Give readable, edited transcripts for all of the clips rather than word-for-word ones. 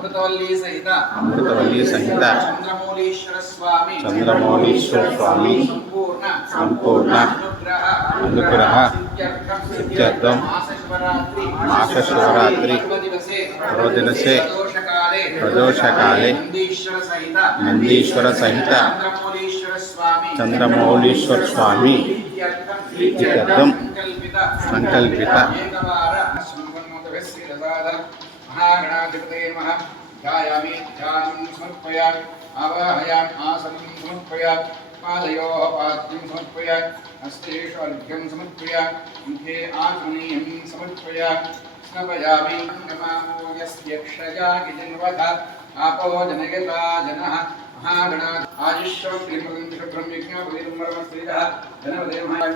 अमृतवल्ली सहित चंद्रमौलीश्वर स्वामी संपूर्ण अनुग्रह सिद्ध्यर्थम मासशिवरात्रि पर्वदिवसे प्रदोषकाले नंदीश्वर सहित चंद्रमौलीश्वर स्वामी प्रीत्यर्थम संकल्पित महागणाधिपतये नमः। ध्यायामि ध्यानं समर्पयामि आवाहयामि आसनं समर्पयामि पादयोः पाद्यं समर्पयामि हस्तेषु अर्घ्यं समर्पयामि मुखे आचमनीयं समर्पयामि स्नपयामि नमामो यस्यक्षया किजिन्वथ आपो जनयता जनः महागणात् आयुष्यं शुभ्रं यज्ञोपवीरं धनवदे महाय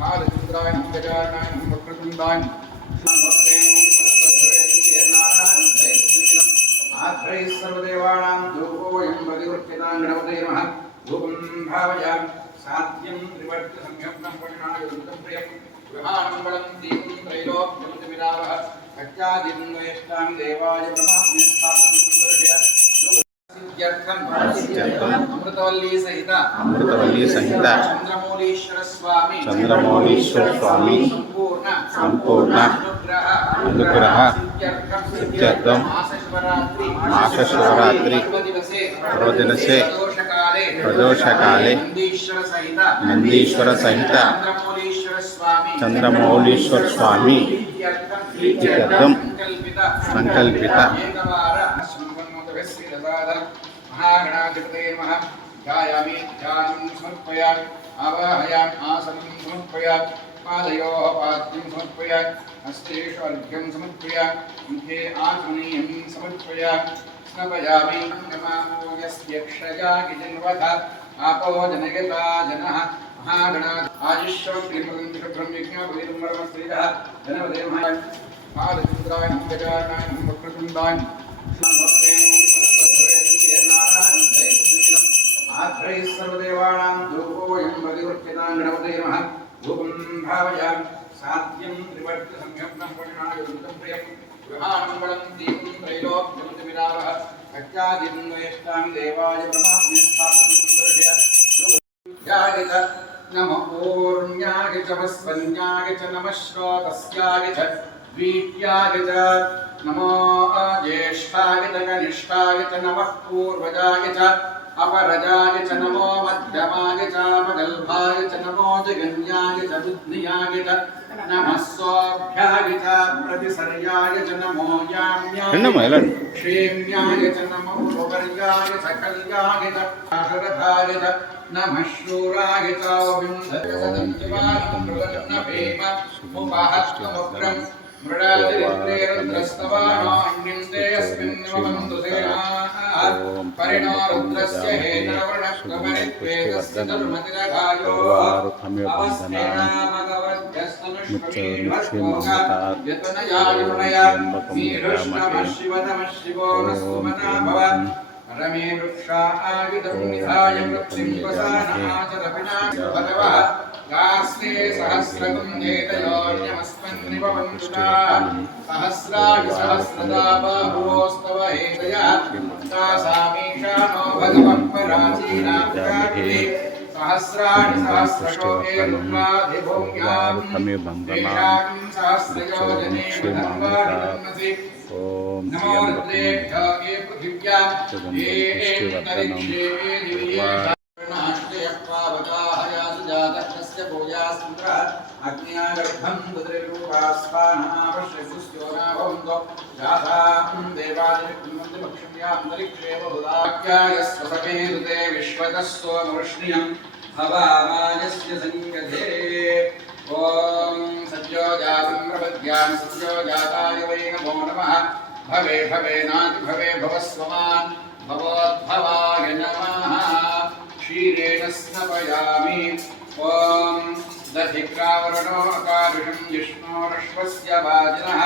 पादचन्द्राय गजाननाय वक्रतुण्डाय सर्वदेवानां धूपोऽयं बलिवृत्यतां गणपतये नमः। धूपं भावयामि साध्यं त्रिवर्ति संयत्नं परिणाय प्रियं गृहाणं दीपं त्रैलोक्यमिदावः कच्चादिं वेष्टामि देवाय ब्रह्मास्मि स्थापितं अमृतवल्ली सहित चंद्रमौलीश्वर स्वामी संपूर्ण अनुग्रह सिद्ध्यर्थम मासशिवरात्रि पर्वदिवसे प्रदोषकाले नंदीश्वर सहित चंद्रमौलीश्वर स्वामी प्रीत्यर्थम संकल्पित महागणाधिपतये नमः। ध्यायामि ध्यानं समर्पयामि आवाहयामि आसनं समर्पयामि पादयोः पाद्यं समर्पयामि हस्तेषु अर्घ्यं समर्पयामि मुखे आचमनीयं समर्पयामि स्नपयामि नमामो यस्यक्षया किजिन्वथ आपो जनयता जनः महागणात् आयुष्यं शुभ्रं यज्ञोपवीरं धनवदे महाय पादचन्द्राय गजाननाय वक्रतुण्डाय सर्वदेवानां धूपोऽयं बलिवृत्यतां गणपतये नमः। धूपं भावयामि साध्यं त्रिवर्ति संयत्नं परिणाय प्रियं गृहाणं दीपं त्रैलोक्यमिदावः कच्चादिं वेष्टामि देवाय ब्रह्मास्मि स्थापितं नमः पूर्ण्याय च वस्वन्याय च नमः श्रोतस्याय च द्वितीयाय च नमो ज्येष्ठाय च कनिष्ठाय च नमः पूर्वजाय च अपरजाय च नमो मध्यमाय च मगल्भाय च नमो जगन्याय च बुद्धियाय च नमः स्वाभ्याय च प्रतिसर्याय च नमो याम्याय क्षेम्याय च नमो गोवर्याय च कल्याय च आशरथाय च नमः शूराय च विंशतिवाहनभेम मुपहस्तमुग्रं मृडादिरेन्द्रस्तवानान्यन्ते अस्मिन्नवन्दुसेनाः परिणो रुद्रस्य हेनवर्णक्वमरित्वेदस्य धर्मतिरगायो अवस्थेनामगवद्यस्तनुष्मीर्भक्तोगा यतनयायुणया मीरुष्णमः शिवतमः शिवो नस्तुमना भव रमे वृक्षा आयुधं निधाय मृत्युं वसानहाचरपिना भगवः गास्ते सहस्रगुण्येतयोन्यमस्मन्निभवन्तुता सहस्राणि सहस्रदा बाहुवोस्तव हेतया तासामीशानो भगवः पराचीनाकारिणे सहस्राणि सहस्रको एरुद्राधिभूम्यां तेषां सहस्रयोजनेन धर्माणि नमो रुद्रेभ्यो ये पृथिव्या ये अन्तरिक्षे ये दिव्ये नाष्ट्ययत्वावताहयासु जातस्य भूयास्न्द्रः अग्न्यागर्भं बुद्धिरूपास्पानावश्यसुस्योनाभवन्तो जातां देवादिविक्नुमन्तिमक्षम्यान्तरिक्षे बहुदाख्याय स्वसमेरुते विश्वतः सोमवृष्णियं हवामायस्य संगधे ॐ सद्यो जातं प्रपद्यां सद्यो जाताय वै नमो नमः भवे भवेनाति भवे भवस्वमान् भवोद्भवाय नमः क्षीरेण स्नपयामि ॐ दधिक्रावरणो अकारुषं जिष्णोरश्वस्य वाजिनः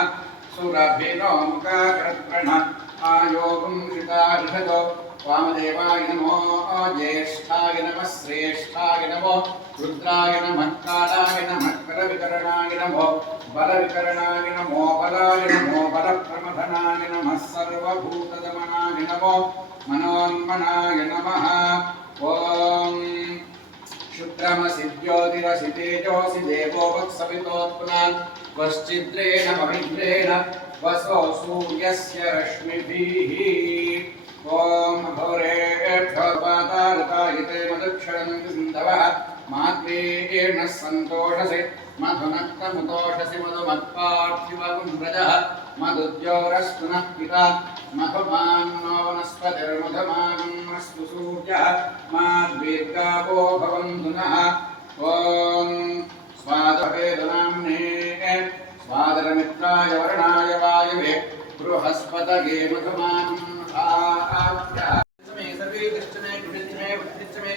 सुरभिनो मुखाकरत्रण आयोगं श्रितार्हतो वामदेवाय नमो ज्येष्ठाय नमः श्रेष्ठाय नमो रुद्राय नमः कालाय नमः करविकरणाय नमो बलविकरणाय नमो बलाय नमो परप्रमथनाय नमः सर्वभूतदमनाय नमो मनोन्मनाय नमः ॐ शुक्रमसि ज्योतिरसि तेजोऽसि देवो वत्सवितोत्पुनान् वश्चिद्रेण पवित्रेण वसो सूर्यस्य रश्मिभिः ॐ घोरेभ्योपातारतायिते मदक्षरन्ति सिन्धवः माद्वेर्न सन्तोषसि मधुनक्तमुतोषसि मधुमत्पार्थिवपुंव्रजः मधुद्योरस्तु नः पिता मधुमान्नो वनस्पतिर्मधुमानस्तु सूर्यः माद्वीर्गावो भवन्तु नः ॐ स्वादवेदनाम्ने स्वादरमित्राय वर्णाय वायवे बृहस्पतये मधुमानम् आद्य सर्वे दृष्टमे गुणितमे वृत्तिमे